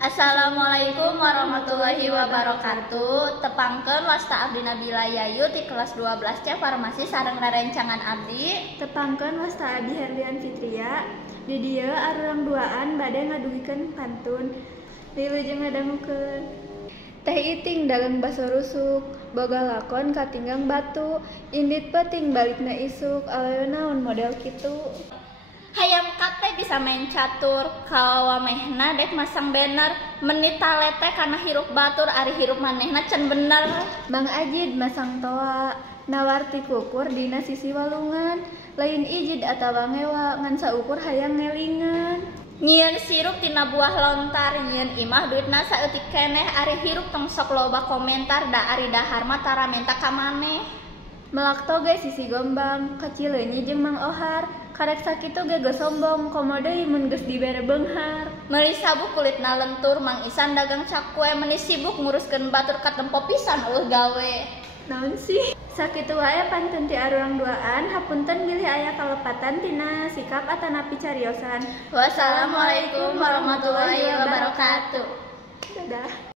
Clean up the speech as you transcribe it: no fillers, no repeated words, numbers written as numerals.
Assalamualaikum warahmatullahi wabarakatuh. Tepangkeun wasta abdi Nabila Yayu di kelas 12C Farmasi sareng rerencangan abdi. Tepangkeun wasta abdi Herlian Fitria. Di dieu arurang duaan bade ngadugikeun pantun. Wilujeng ngadangukeun. Teh iting dagang baso rusuk, boga lakon katinggang batu, indit peuting balikna isuk, awewe naon model kitu. Hayam kate bisa main catur, kawamehna dek masang banner, menit talete kana hirup batur, ari hirup manehna can bener. Mang Ajid masang toa, nawarti kukur dina sisi walungan, lain ijid atawa ngewa, ngan saukur hayang ngelingan. Nyieun sirup tina buah lontar, nyieun imah duitna saeutik keneh, ari hirup tong sok loba komentar, da ari dahar mah tara menta ka maneh. Melak toge sisi gombang, kacileunyi jeung Mang Ohar, karek sakitu ge geus sombong, komo deui mun geus dibere beunghar. Meuli sabuk kulitna lentur, Mang Isan dagang cakwe, meuni sibuk nguruskeun batur katempo pisan eueuh gawe. Naon sih? Sakitu wae pantun ti arurang duaan, hapunten bilih aya kalepatan tina sikap atanapi cariosan. Wassalamualaikum warahmatullahi wabarakatuh. Dadah.